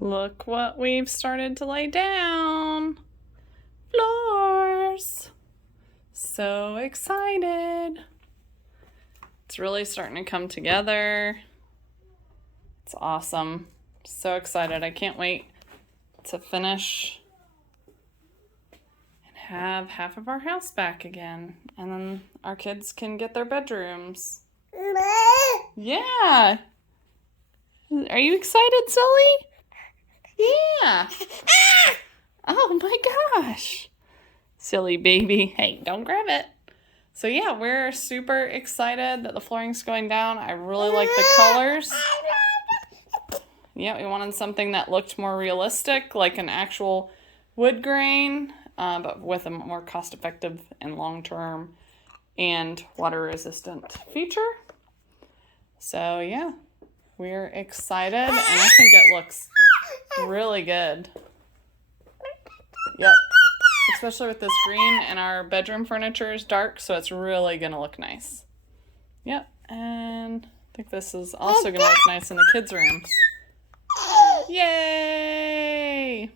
Look what we've started to lay down. Floors. So excited. It's really starting to come together. It's awesome. So excited. I can't wait to finish and have half of our house back again. And then our kids can get their bedrooms. Yeah. Are you excited, Sully? Yeah. Oh my gosh. Silly baby. Hey, don't grab it. So yeah, we're super excited that the flooring's going down. I really like the colors. Yeah, we wanted something that looked more realistic, like an actual wood grain, but with a more cost-effective and long-term and water-resistant feature. So yeah, we're excited, and I think it looks really good. Yep. Especially with this green, and our bedroom furniture is dark, so it's really gonna look nice. Yep, and I think this is also gonna look nice in the kids' rooms. Yay!